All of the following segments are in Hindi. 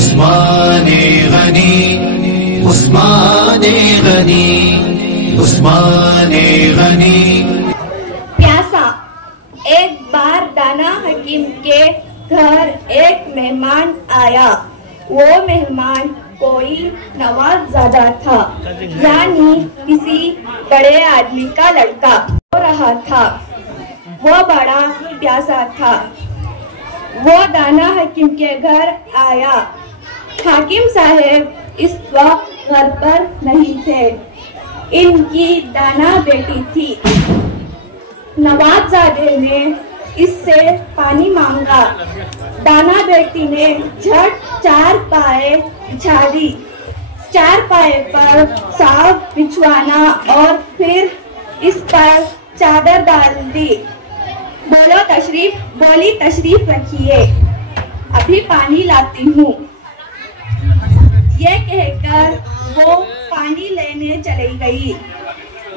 उस्माने गनी, उस्माने गनी, उस्माने गनी। प्यासा। एक बार दाना हकीम के घर एक मेहमान आया। वो मेहमान कोई नवाबजादा था, यानी किसी बड़े आदमी का लड़का हो रहा था। वो बड़ा प्यासा था। वो दाना हकीम के घर आया। हाकिम साहब इस वक्त घर पर नहीं थे। इनकी दाना बेटी थी। नवाबजादे ने इससे पानी मांगा। दाना बेटी ने झट 4 पाए बिछा दी। 4 पाए पर साफ बिछवाना और फिर इस पर चादर डाल दी। बोली तशरीफ रखिए, अभी पानी लाती हूँ। ये कहकर वो पानी लेने चली गई।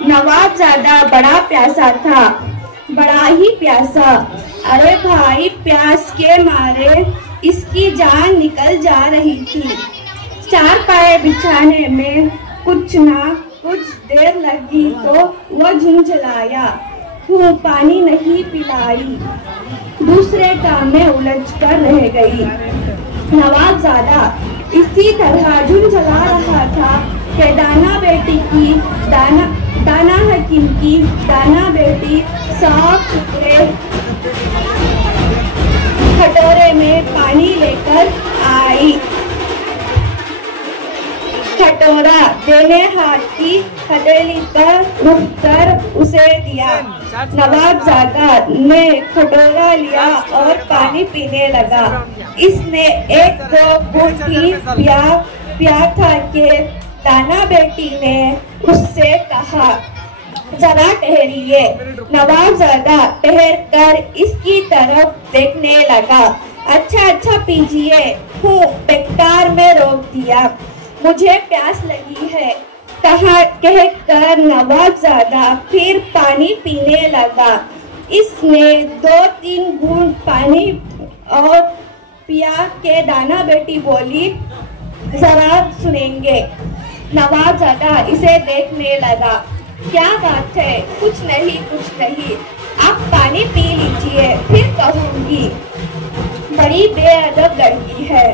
नवाबजादा बड़ा प्यासा था, बड़ा ही प्यासा। अरे भाई, प्यास के मारे इसकी जान निकल जा रही थी। 4 पाए बिछाने में कुछ ना कुछ देर लगी तो वह झुंझलाया, पानी नहीं पिलाई। दूसरे काम में उलझकर रह गई। नवाबजादा इसी तरह झुंझला रहा था कि दाना हकीम की दाना बेटी साफ सुथरे कटोरे में पानी लेकर आई। कटोरा देने हाथ की हथेली पर रुककर उसे दिया। नवाबजादा ने कटोरा लिया और पानी पीने लगा। इसने 1-2 घूंट ही पिया था कि दाना बेटी ने उससे कहा, जरा ठहरिए। नवाबजादा ठहर कर इसकी तरफ देखने लगा। अच्छा पीजिए, बेकार में रोक दिया, मुझे प्यास लगी है, कहकर नवाबजादा फिर पानी पीने लगा। इसने 2-3 घूंट पानी और पिया के दाना बेटी बोली, जरा सुनेंगे। नवाबजादा इसे देखने लगा। क्या बात है? कुछ नहीं, आप पानी पी लीजिए, फिर कहूँगी। बड़ी बेअदब लड़की है,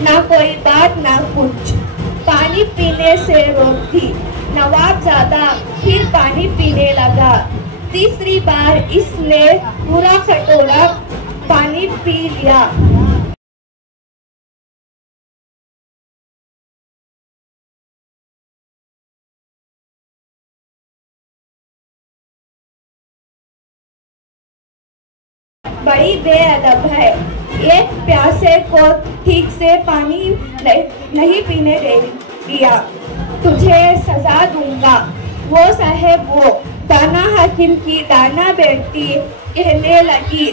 ना कोई बात ना कुछ। पानी पीने से रोकी। नवाबजादा फिर पानी पीने लगा। तीसरी बार इसने पूरा कटोरा पानी पी लिया। बड़ी बेअदब है, एक प्यासे को ठीक से पानी नहीं पीने दिया, तुझे सजा दूंगा। वो साहब वो दाना हकीम की दाना बेटी कहने लगी,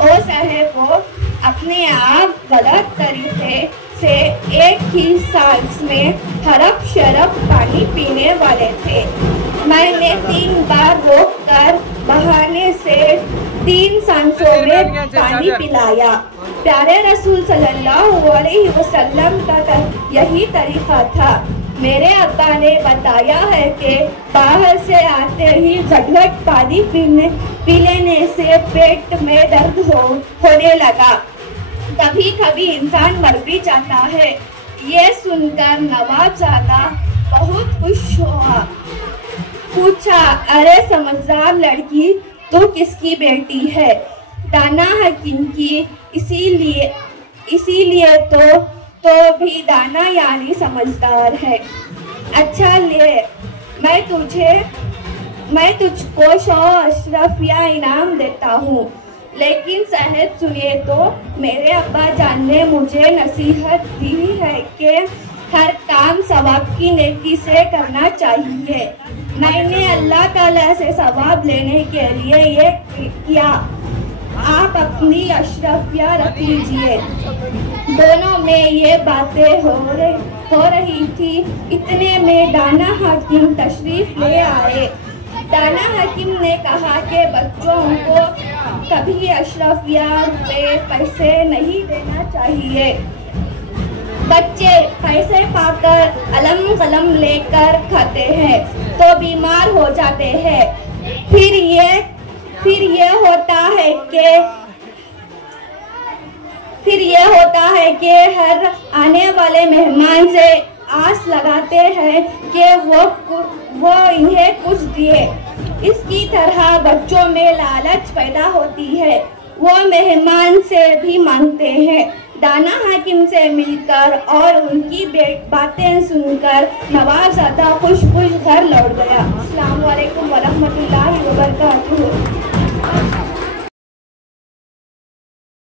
ओ साहब वो अपने आप गलत तरीके से एक ही सांस में हड़प शरप पानी पीने वाले थे। मैंने 3 बार रोक कर बहाने से 3 सांसों में पानी पिलाया। प्यारे रसूल सल्लल्लाहु अलैहि वसल्लम का यही तरीका था। मेरे अब्बा ने बताया है कि बाहर से आते ही घट पानी पी लेने से पेट में दर्द होने लगा। कभी कभी इंसान मर भी जाता है। ये सुनकर नवाबजादा बहुत खुश हुआ। पूछा, अरे समझदार लड़की, तू किसकी बेटी है? दाना हकीम की। इसीलिए तो भी दाना यानी समझदार है। अच्छा ले, मैं तुझको 100 अशरफिया इनाम देता हूँ। लेकिन साहब सुनिए तो, मेरे अब्बा जान ने मुझे नसीहत दी है कि हर काम सवाब की नेकी से करना चाहिए। मैंने अल्लाह ताला से सवाब लेने के लिए ये किया। आप अपनी अशरफिया रख लीजिए। दोनों में ये बातें हो रही थी। इतने में दाना हकीम तशरीफ ले आए। दाना हकीम ने कहा कि बच्चों को कभी अशरफिया रुपए पैसे नहीं देना चाहिए। बच्चे पैसे पाकर अलम कलम लेकर खाते हैं तो बीमार हो जाते हैं। फिर ये होता है कि हर आने वाले मेहमान से आस लगाते हैं कि वो इन्हें कुछ दिए। इसकी तरह बच्चों में लालच पैदा होती है, वो मेहमान से भी मांगते हैं। दाना हाकिम से मिलकर और उनकी बातें सुनकर नवाबजादा खुश घर लौट गया। अस्सलाम वालेकुम वरहमतुल्लाहि वबरकातुहू।